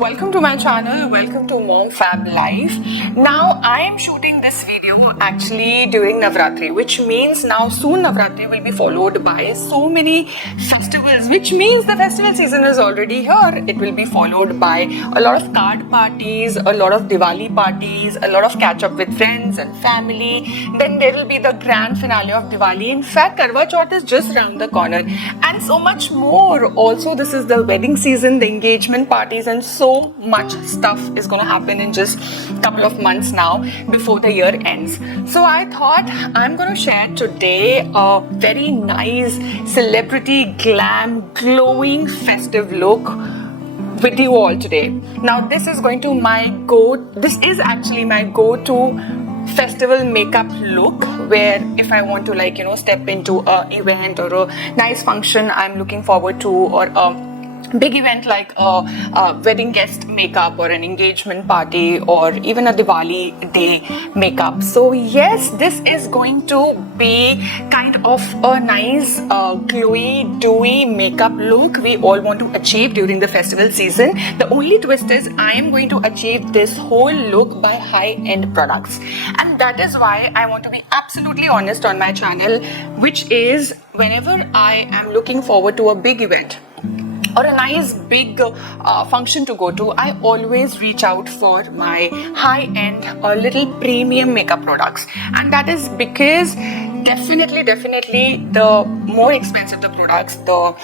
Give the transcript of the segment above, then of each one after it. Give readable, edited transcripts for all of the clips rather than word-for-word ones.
welcome to my channel, welcome to Mom Fab Life. Now I am shooting this video actually during Navratri, which means now soon Navratri will be followed by so many festivals, which means the festival season is already here. It will be followed by a lot of card parties, a lot of Diwali parties, a lot of catch up with friends and family. Then there will be the grand finale of Diwali. In fact, Karwa Chauth is just around the corner and so much more. Also, this is the wedding season, the engagement parties, and so much stuff is going to happen in just a couple of months now before the year ends. So I thought I'm going to share today a very nice celebrity glam glowing festive look with you all today. Now this is actually my go-to festival makeup look, where if I want to step into a event or a nice function I'm looking forward to, or a big event like a wedding guest makeup or an engagement party or even a Diwali day makeup. So yes, this is going to be kind of a nice glowy dewy makeup look we all want to achieve during the festival season. The only twist is I am going to achieve this whole look by high-end products, and that is why I want to be absolutely honest on my channel, which is whenever I am looking forward to a big event or a nice big function to go to, I always reach out for my high-end or little premium makeup products. And that is because definitely the more expensive the products, the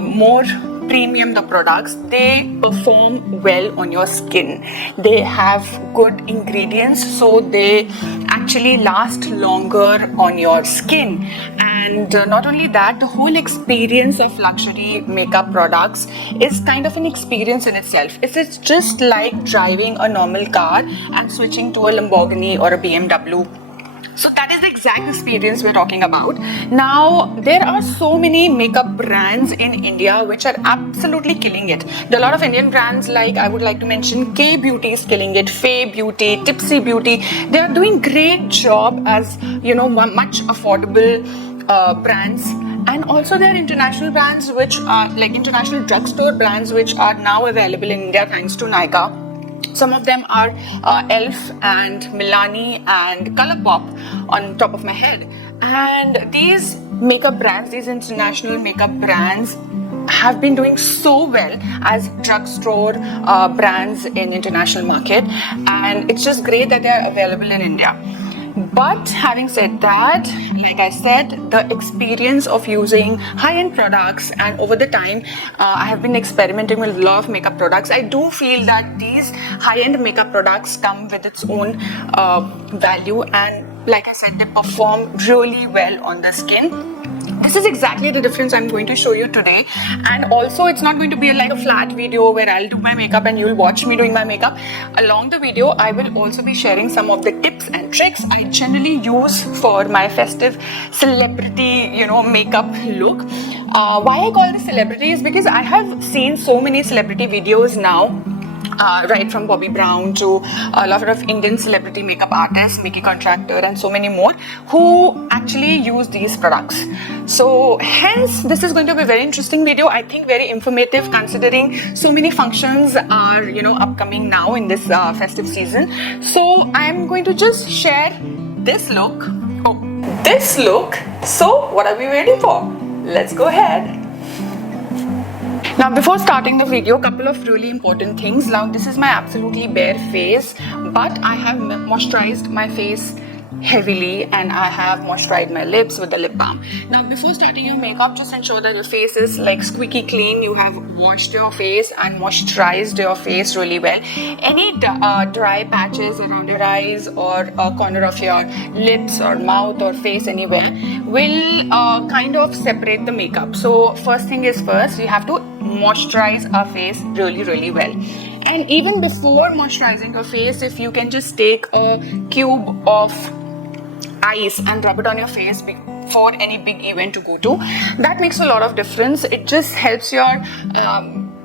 more premium the products, they perform well on your skin. They have good ingredients, so they actually last longer on your skin. And not only that, the whole experience of luxury makeup products is kind of an experience in itself. It's just like driving a normal car and switching to a Lamborghini or a BMW. So that is the exact experience we're talking about. Now, there are so many makeup brands in India which are absolutely killing it. There are a lot of Indian brands, like I would like to mention K Beauty is killing it, Faye Beauty, Tipsy Beauty. They are doing great job as, much affordable brands. And also there are international brands which are like international drugstore brands which are now available in India thanks to Nykaa. Some of them are Elf and Milani and Colourpop on top of my head. And these makeup brands, these international makeup brands have been doing so well as drugstore brands in international market. And it's just great that they are available in India. But having said that, like I said, the experience of using high-end products, and over the time I have been experimenting with a lot of makeup products. I do feel that these high-end makeup products come with its own value, and like I said, they perform really well on the skin. This is exactly the difference I'm going to show you today. And also it's not going to be like a flat video where I'll do my makeup and you'll watch me doing my makeup. Along the video, I will also be sharing some of the tips and tricks I generally use for my festive celebrity, makeup look. Why I call this celebrity is because I have seen so many celebrity videos now. Right from Bobbi Brown to a lot of Indian celebrity makeup artists, Mickey Contractor, and so many more who actually use these products. So hence this is going to be a very interesting video. I think very informative considering so many functions are upcoming now in this festive season. So I'm going to just share this look. This look. So what are we waiting for? Let's go ahead. Now before starting the video, a couple of really important things. Now this is my absolutely bare face, but I have moisturized my face heavily and I have moisturized my lips with the lip balm. Now before starting your makeup, just ensure that your face is like squeaky clean. You have washed your face and moisturized your face really well. Any dry patches around your eyes or a corner of your lips or mouth or face anywhere will kind of separate the makeup. So first thing is first, we have to moisturize our face really well. And even before moisturizing your face, if you can just take a cube of ice and rub it on your face before any big event to go to, that makes a lot of difference. It just helps your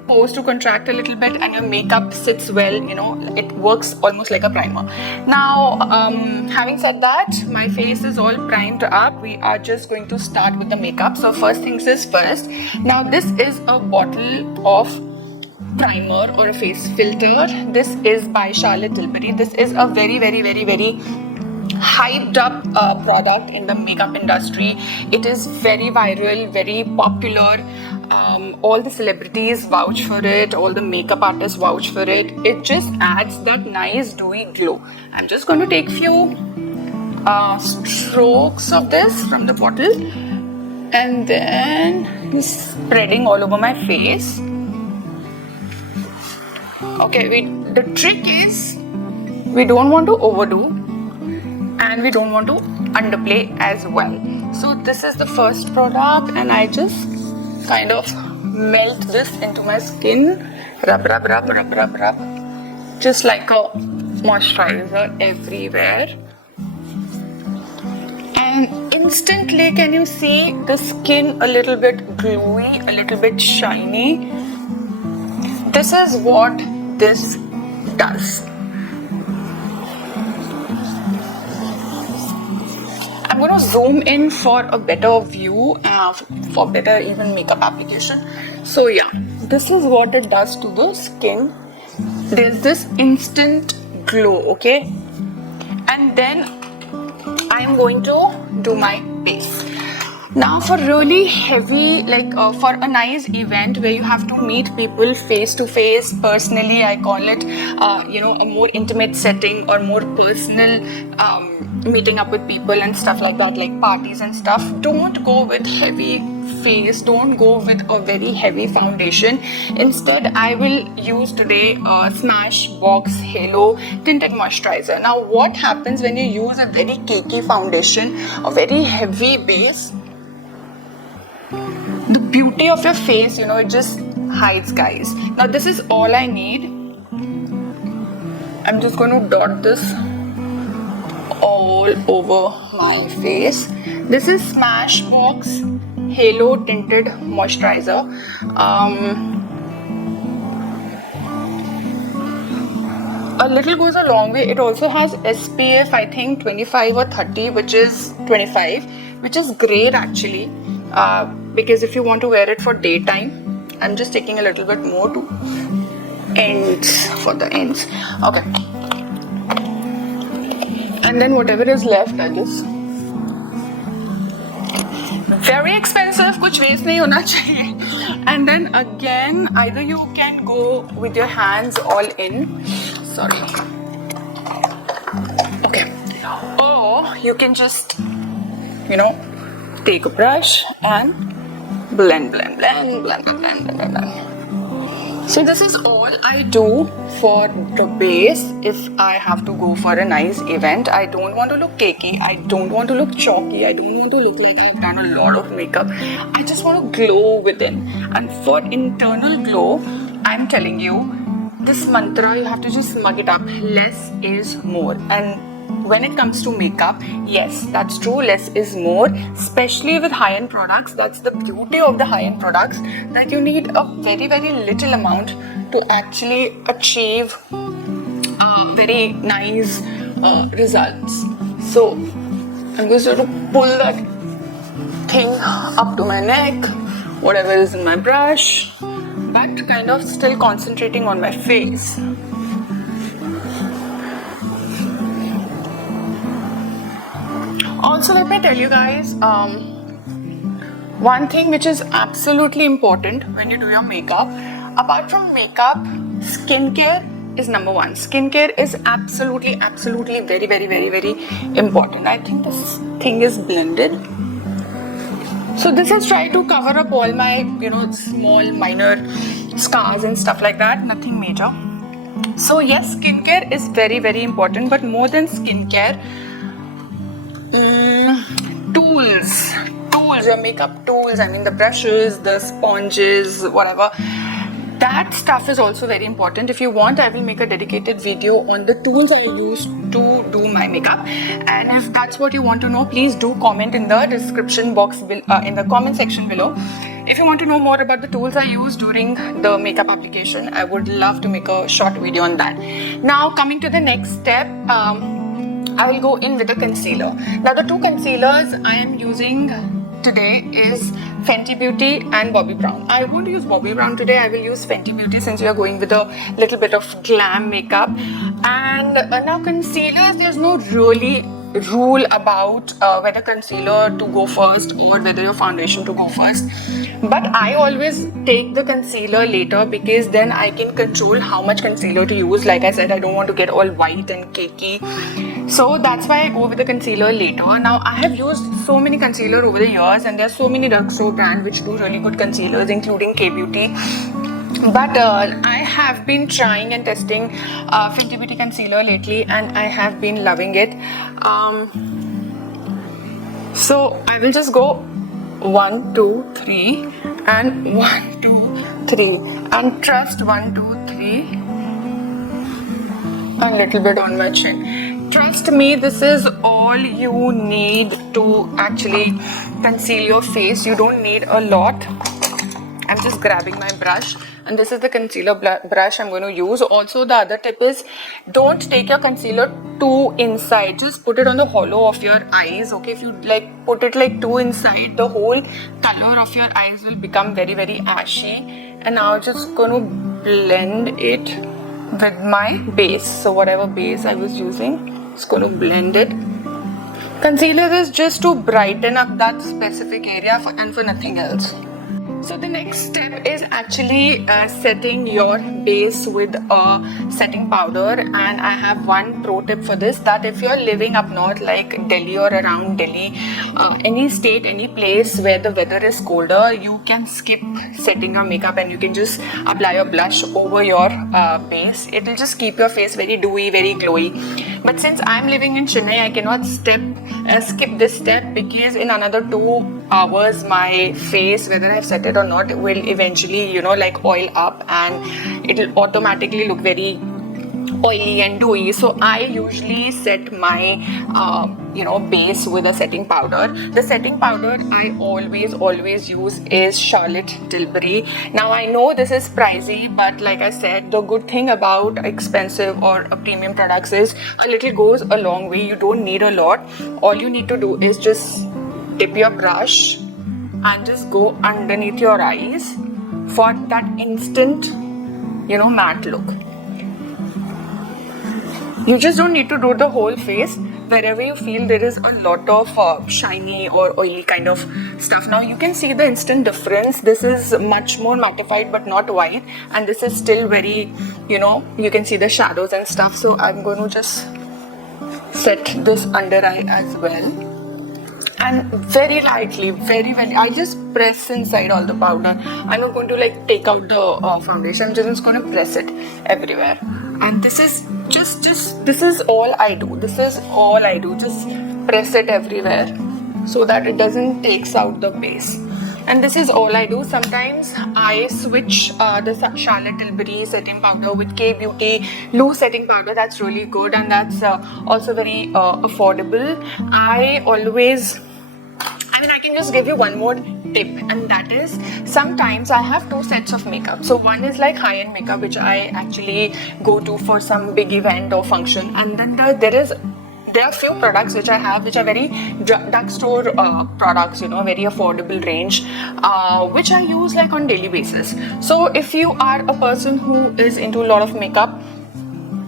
pores to contract a little bit and your makeup sits well, it works almost like a primer. Now having said that, my face is all primed up. We are just going to start with the makeup. So first things is first. Now this is a bottle of primer or a face filter. This is by Charlotte Tilbury. This is a very hyped up product in the makeup industry. It is very viral, very popular. All the celebrities vouch for it, all the makeup artists vouch for it. It just adds that nice dewy glow. I'm just going to take few strokes of this from the bottle and then spreading all over my face. Okay, the trick is we don't want to overdo and we don't want to underplay as well. So this is the first product and I just kind of melt this into my skin. Rub. Just like a moisturizer everywhere. And instantly, can you see the skin a little bit glowy, a little bit shiny? This is what this does. I'm going to zoom in for a better view, for better even makeup application. So yeah, this is what it does to the skin. There's this instant glow, okay? And then I'm going to do my base. Now for really heavy, like for a nice event where you have to meet people face to face, personally, I call it, a more intimate setting or more personal meeting up with people and stuff like that, like parties and stuff. Don't go with heavy face, don't go with a very heavy foundation. Instead, I will use today Smashbox Halo Tinted Moisturizer. Now what happens when you use a very cakey foundation, a very heavy base? The beauty of your face, it just hides, guys. Now this is all I need. I'm just going to dot this all over my face. This is Smashbox Halo Tinted Moisturizer. A little goes a long way. It also has SPF, I think 25 or 30, which is 25, which is great actually. Because if you want to wear it for daytime, I'm just taking a little bit more to ends, for the ends. Okay. And then whatever is left, I just... Very expensive, कुछ waste नहीं होना चाहिए. And then again, either you can go with your hands all in. Sorry. Okay. Or you can just, take a brush and blend. So this is all I do for the base if I have to go for a nice event. I don't want to look cakey, I don't want to look chalky, I don't want to look like I've done a lot of makeup. I just want to glow within. And for internal glow, I'm telling you, this mantra, you have to just mug it up. Less is more. And when it comes to makeup, yes, that's true, less is more, especially with high-end products. That's the beauty of the high-end products, that you need a very little amount to actually achieve very nice results. So I'm going to pull that thing up to my neck, whatever is in my brush, but kind of still concentrating on my face. Also, let me tell you guys, one thing which is absolutely important when you do your makeup, apart from makeup, skincare is number one. Skincare is absolutely very important. I think this thing is blended. So this has tried to cover up all my, small minor scars and stuff like that, nothing major. So yes, skincare is very important, but more than skincare, tools, your makeup tools, I mean the brushes, the sponges, whatever, that stuff is also very important. If you want, I will make a dedicated video on the tools I use to do my makeup, and if that's what you want to know, please do comment in the description box, in the comment section below. If you want to know more about the tools I use during the makeup application, I would love to make a short video on that. Now coming to the next step, I will go in with a concealer. Now the two concealers I am using today is Fenty Beauty and Bobbi Brown. I won't use Bobbi Brown today. I will use Fenty Beauty since we are going with a little bit of glam makeup. And now concealers, there's no really rule about whether concealer to go first or whether your foundation to go first, but I always take the concealer later because then I can control how much concealer to use. Like I said, I don't want to get all white and cakey, so that's why I go with the concealer later. Now I have used so many concealer over the years, and there are so many drugstore brands which do really good concealers, including K Beauty. But I have been trying and testing Fenty Beauty concealer lately, and I have been loving it. So I will just go 1, 2, 3 and 1, 2, 3 and trust 1, 2, 3 a little bit on my chin. Trust me, this is all you need to actually conceal your face. You don't need a lot. I'm just grabbing my brush, and this is the concealer brush I'm going to use. Also, the other tip is don't take your concealer too inside. Just put it on the hollow of your eyes. Okay, if you like put it like too inside, the whole color of your eyes will become very, very ashy. And now I'm just going to blend it with my base. So whatever base I was using, just going to blend it. Concealer is just to brighten up that specific area and for nothing else. So the next step is actually setting your base with a setting powder, and I have one pro tip for this, that if you're living up north like Delhi or around Delhi, any state, any place where the weather is colder, you can skip setting your makeup and you can just apply your blush over your base. It will just keep your face very dewy, very glowy. But since I'm living in Chennai, I cannot skip this step, because in another 2 hours my face, whether I've set it or not, will eventually like oil up, and it will automatically look very oily and dewy. So I usually set my base with a setting powder. The setting powder I always use is Charlotte Tilbury. Now I know this is pricey, but like I said, the good thing about expensive or premium products is a little goes a long way. You don't need a lot. All you need to do is just dip your brush and just go underneath your eyes for that instant matte look. You just don't need to do the whole face. Wherever you feel there is a lot of shiny or oily kind of stuff. Now you can see the instant difference. This is much more mattified but not white, and this is still very, you can see the shadows and stuff. So I'm going to just set this under eye as well. And very lightly, I just press inside all the powder. I'm not going to take out the foundation. I'm just going to press it everywhere. And this is this is all I do. Just press it everywhere so that it doesn't takes out the base. And this is all I do. Sometimes I switch the Charlotte Tilbury setting powder with K Beauty loose setting powder. That's really good, and that's also very affordable. I can just give you one more tip, and that is sometimes I have 2 sets of makeup. So one is like high-end makeup, which I actually go to for some big event or function, and then there are few products which I have which are very drugstore products, very affordable range, which I use on daily basis. So if you are a person who is into a lot of makeup,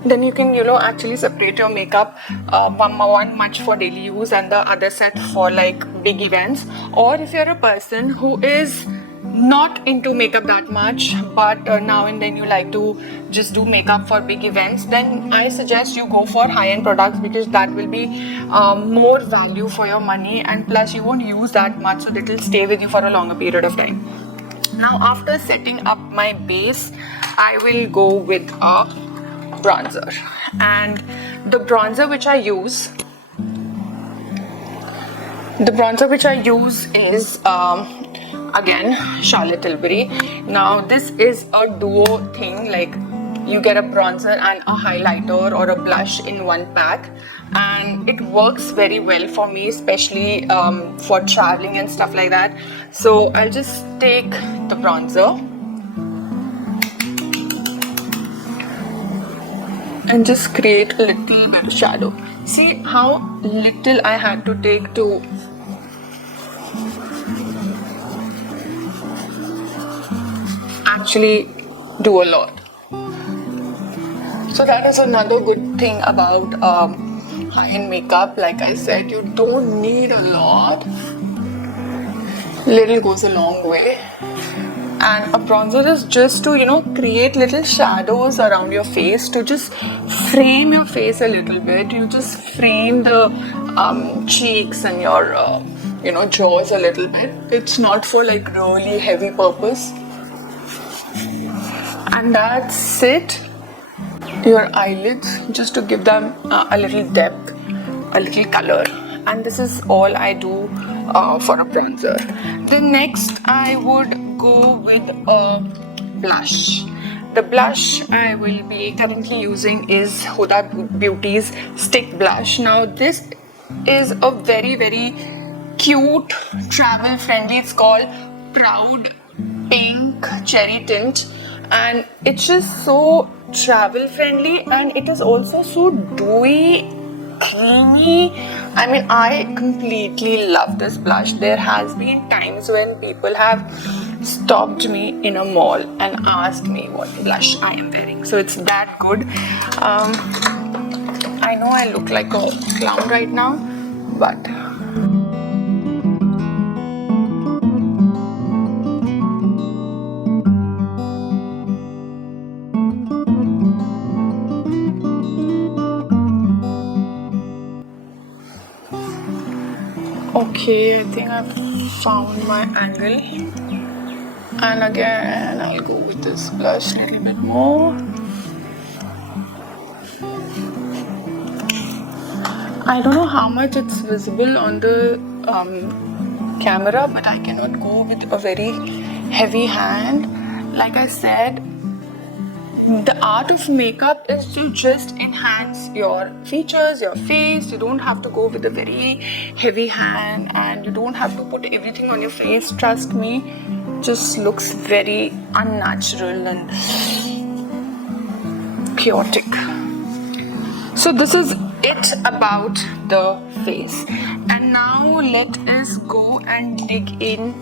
then you can actually separate your makeup, one much for daily use and the other set for big events. Or if you're a person who is not into makeup that much, but now and then you like to just do makeup for big events, then I suggest you go for high-end products, because that will be more value for your money, and plus you won't use that much, so it will stay with you for a longer period of time. Now after setting up my base, I will go with a bronzer, and the bronzer which I use is again Charlotte Tilbury. Now this is a duo thing, you get a bronzer and a highlighter or a blush in one pack, and it works very well for me, especially for traveling and stuff like that. So I'll just take the bronzer and just create a little bit of shadow. See how little I had to take to actually do a lot. So that is another good thing about high-end makeup. Like I said, you don't need a lot. Little goes a long way. And a bronzer is just to, create little shadows around your face, to just frame your face a little bit. You just frame the cheeks and your, jaws a little bit. It's not for like really heavy purpose. And that's it. Your eyelids, just to give them a little depth, a little color. And this is all I do for a bronzer. Then next I would go with a blush. The blush I will be currently using is Huda Beauty's stick blush. Now this is a very, very cute, travel friendly. It's called Proud Pink Cherry Tint, and it's just so travel friendly, and it is also so dewy, creamy. I mean, I completely love this blush. There has been times when people have stopped me in a mall and asked me what blush I am wearing. So it's that good. I know I look like a clown right now, but okay, I think I've found my angle. And again, I'll go with this blush a little bit more. I don't know how much it's visible on the camera, but I cannot go with a very heavy hand. Like I said, the art of makeup is to just enhance your features, your face. You don't have to go with a very heavy hand, and you don't have to put everything on your face. Trust me, just looks very unnatural and chaotic. So this is it about the face. And now let us go and dig in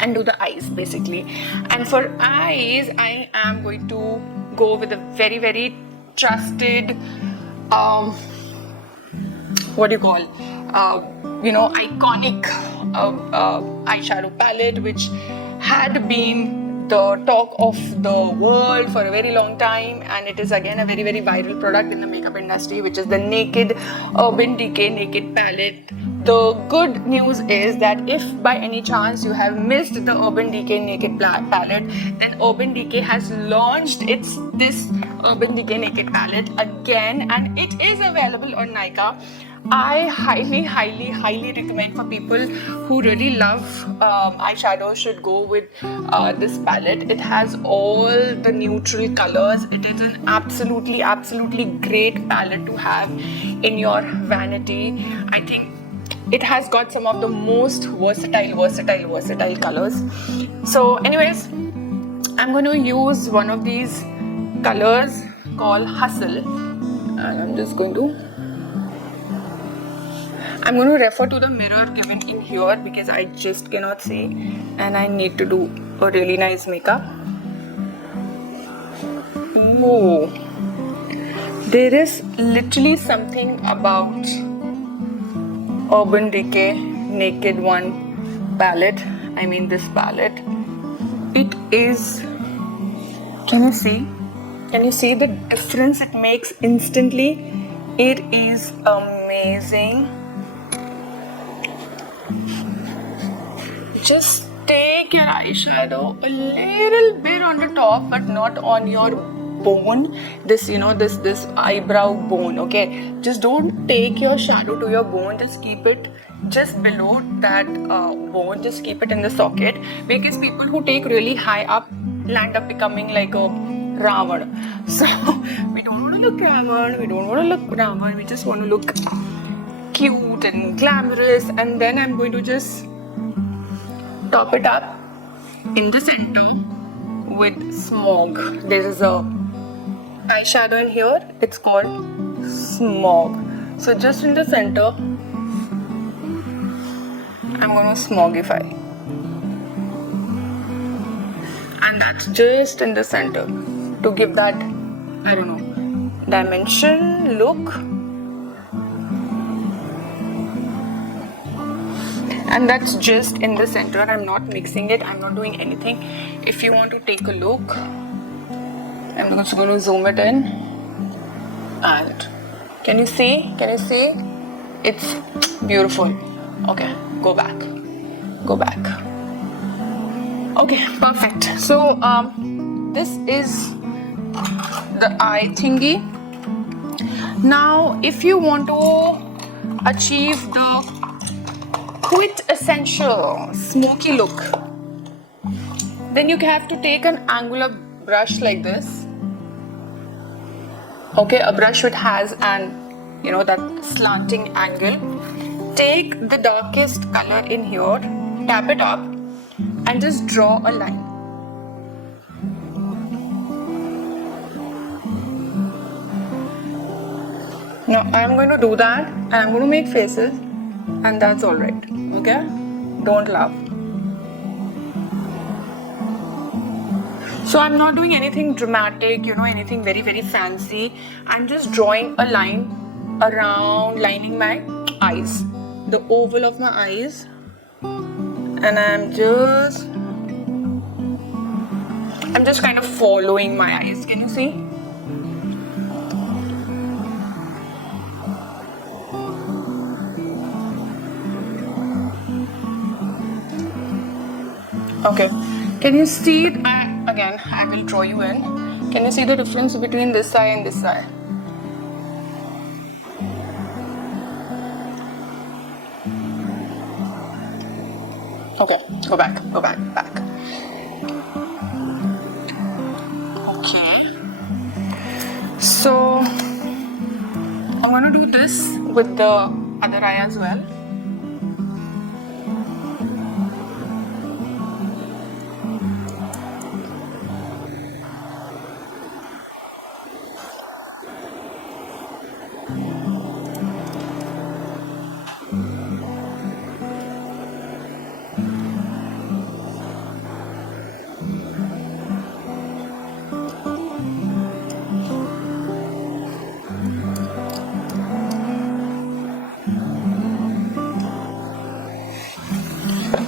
and do the eyes basically. And for eyes, I am going to go with a very, very trusted iconic eyeshadow palette, which had been the talk of the world for a very long time, and it is again a very, very viral product in the makeup industry, which is the Naked Urban Decay Naked Palette. The good news is that if by any chance you have missed the Urban Decay Naked Palette, then Urban Decay has launched this Urban Decay Naked Palette again, and it is available on Nykaa. I highly, highly, highly recommend for people who really love eyeshadows should go with this palette. It has all the neutral colors. It is an absolutely, absolutely great palette to have in your vanity. I think it has got some of the most versatile colors. So anyways, I'm going to use one of these colors called Hustle, and I'm going to refer to the mirror given in here because I just cannot see, and I need to do a really nice makeup. Oh, there is literally something about Urban Decay Naked One palette. I mean this palette. It is. Can you see? Can you see the difference it makes instantly? It is amazing. Just take your eyeshadow a little bit on the top, but not on your bone. This eyebrow bone. Okay, just don't take your shadow to your bone. Just keep it just below that bone. Just keep it in the socket, because people who take really high up land up becoming like a Ravan. So we don't want to look Ravan. We don't want to look Ravan. We just want to look cute and glamorous. And then I'm going to just top it up in the center with Smog. There is a eyeshadow in here. It's called Smog. So just in the center, I'm going to smogify. And just in the center to give that, I don't know, dimension look. And that's just in the center. I'm not mixing it, I'm not doing anything. If you want to take a look, I'm just going to zoom it in, and can you see? It's beautiful. Okay, go back. Okay, perfect. So this is the eye thingy. Now if you want to achieve the quintessential smoky look, then you have to take an angular brush like this. Okay, a brush which has an, you know, that slanting angle. Take the darkest color in here, tap it up, and just draw a line. Now I'm going to do that, and I'm going to make faces, and that's alright. Okay? Don't laugh. So I'm not doing anything dramatic, you know, anything very, very fancy. I'm just drawing a line around, lining my eyes, the oval of my eyes, and I'm just kind of following my eyes. Can you see? Okay, can you see? Again, I will draw you in. Can you see the difference between this eye and this eye? Okay, go back. Okay, so I'm gonna do this with the other eye as well.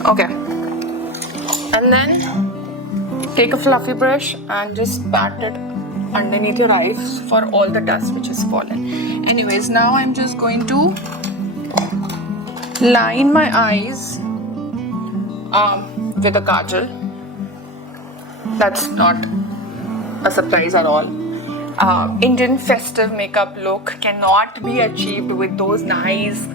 Okay, and then take a fluffy brush and just pat it underneath your eyes for all the dust which is fallen. Anyways, now I'm just going to line my eyes with a kajal. That's not a surprise at all. Indian festive makeup look cannot be achieved with those nice,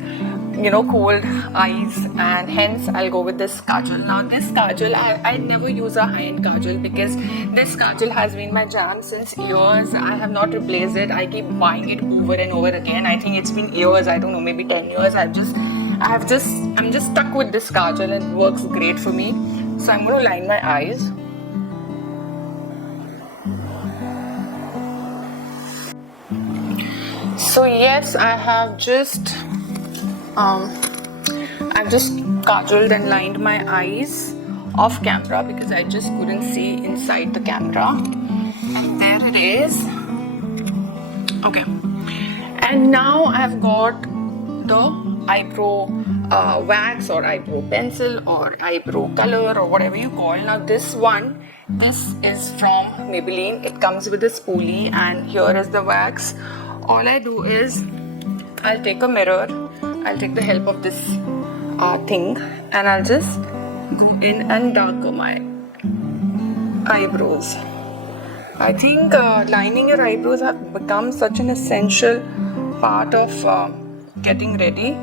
you know, cold eyes, and hence I'll go with this kajal. Now this kajal, I never use a high-end kajal because this kajal has been my jam since years. I have not replaced it. I keep buying it over and over again. I think it's been years, I don't know, maybe 10 years. I'm just stuck with this kajal and it works great for me. So I'm going to line my eyes. So yes, I have just I've just kajaled and lined my eyes off camera because I just couldn't see inside the camera. And there it is. Okay, and now I've got the eyebrow wax or eyebrow pencil or eyebrow color or whatever you call. Now this is from Maybelline. It comes with a spoolie, and here is the wax. All I do is I'll take a mirror, I'll take the help of this thing, and I'll just go in and darken my eyebrows. I think lining your eyebrows have become such an essential part of getting ready.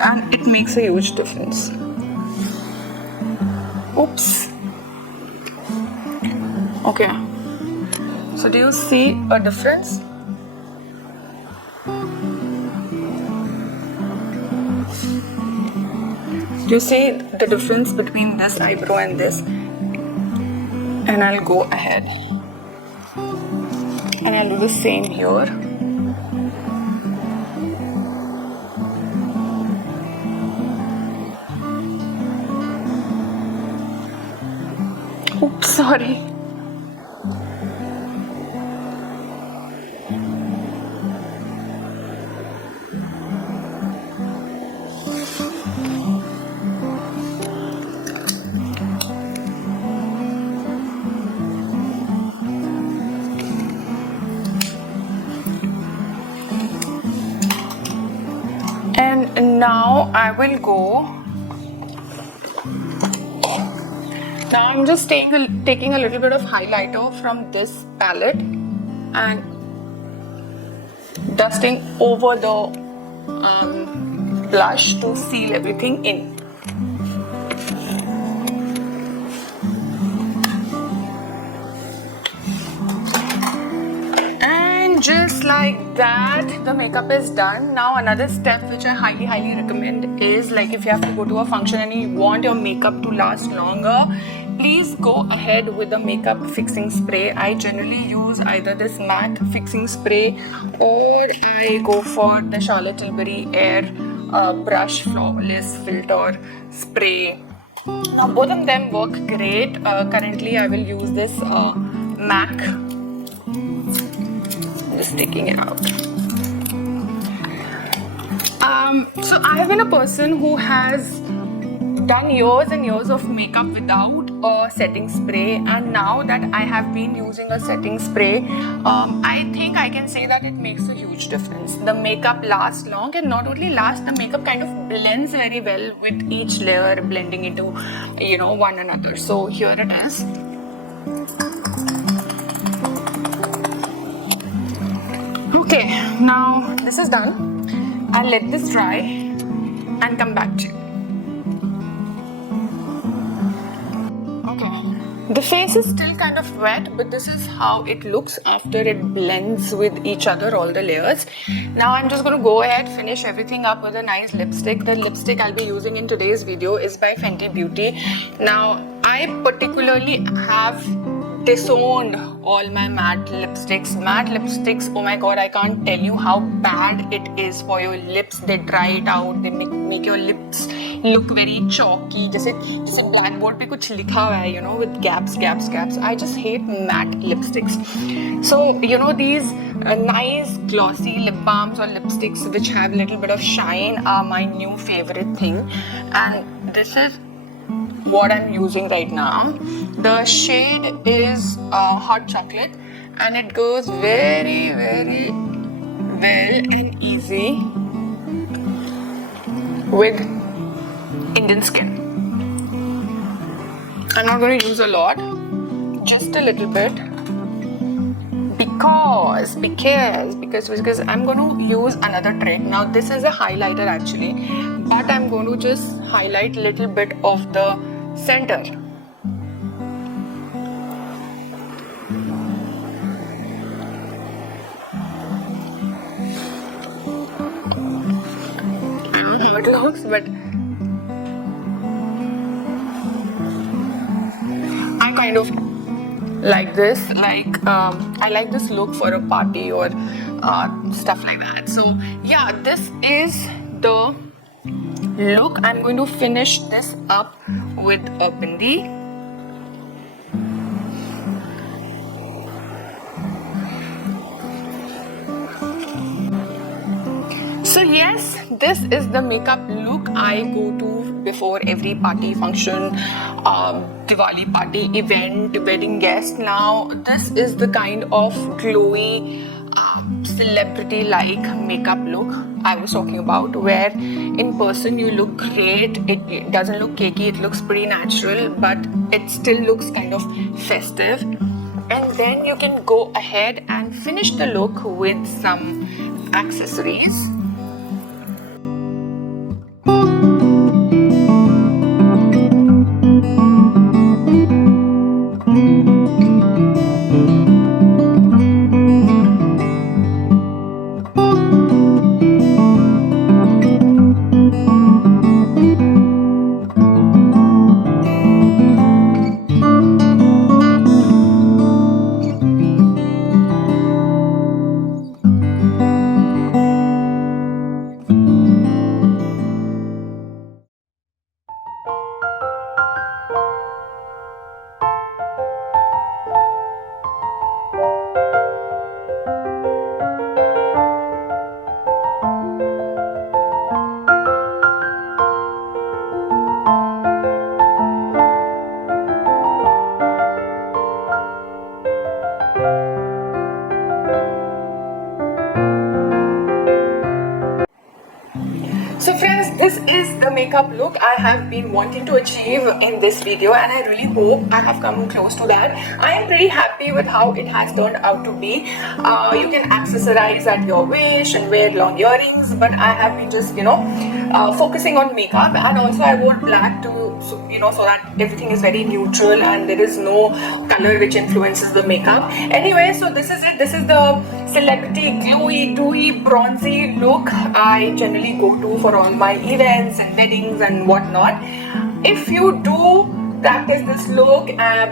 And it makes a huge difference. Oops. Okay, so do you see a difference? Do you see the difference between this eyebrow and this? And I'll go ahead and I'll do the same here. Oops, sorry. And now I will go. Now I'm just taking a little bit of highlighter from this palette and dusting over the blush to seal everything in. And just like that, the makeup is done. Now another step which I highly recommend is, like, if you have to go to a function and you want your makeup to last longer, please go ahead with the makeup fixing spray. I generally use either this matte fixing spray or I go for the Charlotte Tilbury Air Brush Flawless Filter Spray. Now both of them work great. Currently I will use this MAC. Just taking it out. So I have been a person who has done years and years of makeup without a setting spray, and now that I have been using a setting spray, I think I can say that it makes a huge difference. The makeup lasts long, and not only lasts, the makeup kind of blends very well with each layer, blending into, you know, one another. So here it is. Okay, now this is done. I'll let this dry and come back to you. Okay, the face is still kind of wet, but this is how it looks after it blends with each other, all the layers. Now I'm just going to go ahead, finish everything up with a nice lipstick. The lipstick I'll be using in today's video is by Fenty Beauty. Now I particularly have disowned all my matte lipsticks. Matte lipsticks, oh my god, I can't tell you how bad it is for your lips. They dry it out, they make your lips look very chalky. जैसे blackboard पे कुछ लिखा हुआ है, you know, with gaps. I just hate matte lipsticks. So, you know, these nice glossy lip balms or lipsticks which have a little bit of shine are my new favorite thing. And this is what I'm using right now. The shade is hot chocolate, and it goes very well and easy with Indian skin. I'm not going to use a lot, just a little bit, because I'm going to use another trick. Now this is a highlighter actually, but I'm going to just highlight a little bit of the center. I don't know how it looks, but I kind of like this. I like this look for a party or stuff like that. So yeah, this is the look. I'm going to finish this up with a bindi. So yes, this is the makeup look I go to before every party, function, Diwali party, event, wedding guest. Now this is the kind of glowy, celebrity-like makeup look I was talking about, where in person you look great. It doesn't look cakey, it looks pretty natural, but it still looks kind of festive. And then you can go ahead and finish the look with some accessories. this is the makeup look I have been wanting to achieve in this video, and I really hope I have come close to that. I am pretty happy with how it has turned out to be. You can accessorize at your wish and wear long earrings, but I have been just focusing on makeup, and also I wore black to so that everything is very neutral and there is no color which influences the makeup. Anyway, so this is it. This is the celebrity glowy, dewy, bronzy look I generally go to for all my events and weddings and whatnot. If you do practice this look,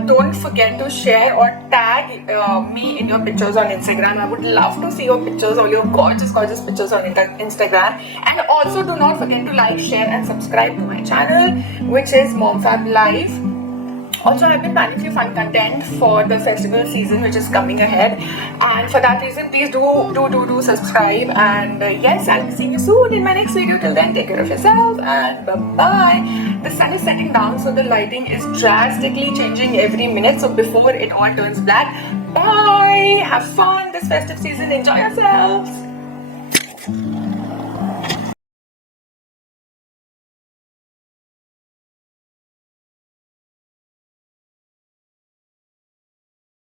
don't forget to share or tag me in your pictures on Instagram. I would love to see your pictures, all your gorgeous pictures on Instagram. And also do not forget to like, share and subscribe to my channel, which is MomFab Life. Also, I've been planning few fun content for the festival season which is coming ahead, and for that reason please do subscribe. And yes, I'll be seeing you soon in my next video. Till then, take care of yourself and bye bye. The sun is setting down, so the lighting is drastically changing every minute, so before it all turns black. Bye, have fun this festive season, enjoy yourselves.